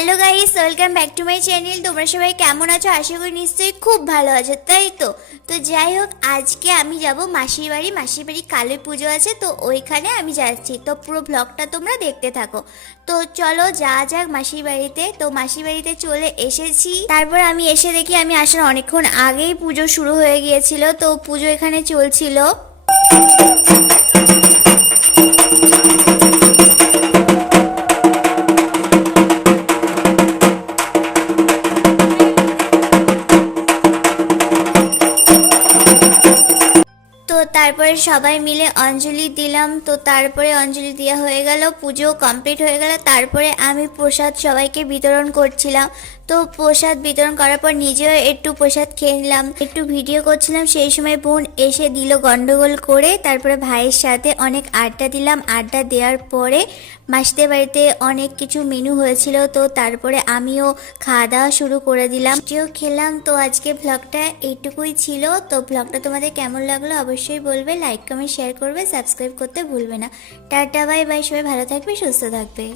Hello guys, welcome back to my channel. তোমরা সবাই কেমন আছো? আশা করি নিশ্চয়ই খুব ভালো আছো, তাই তো। যাই হোক, আজকে আমি যাব মাসির বাড়ি। মাসির বাড়ি কালী পুজো আছে, তো ওইখানে আমি যাচ্ছি। তো পুরো ব্লগটা তোমরা দেখতে থাকো। তো চলো যাওয়া যাক মাসির বাড়িতে। তো মাসির বাড়িতে চলে এসেছি। তারপর আমি এসে দেখি আমি আসার অনেকক্ষণ আগেই পুজো শুরু হয়ে গিয়েছিল। তো পুজো এখানে চলছিল। তো তারপরে সবাই মিলে অঞ্জলি দিলাম। তো তারপরে অঞ্জলি দেওয়া হয়ে গেল, পুজো কমপ্লিট হয়ে গেল। তারপরে আমি প্রসাদ সবাইকে বিতরণ করছিলাম। তো প্রসাদ বিতরণ করার পর নিজেও একটু প্রসাদ খেয়ে নিলাম, একটু ভিডিও করছিলাম। সেই সময় বোন এসে দিল গন্ডগোল করে। তারপরে ভাইয়ের সাথে অনেক আড্ডা দিলাম। আড্ডা দেওয়ার পরে মাসিদের বাড়িতে অনেক কিছু মেনু হয়েছিল। তো তারপরে আমিও খাওয়া দাওয়া শুরু করে দিলাম, খেলাম। তো আজকে ব্লগটা এইটুকুই ছিল। তো ব্লগটা তোমাদের কেমন লাগলো অবশ্যই বলবে, লাইক কমেন্ট শেয়ার করবে, সাবস্ক্রাইব করতে ভুলবে না। টাটা বাই বাই, সবাই ভালো থাকবে, সুস্থ থাকবে।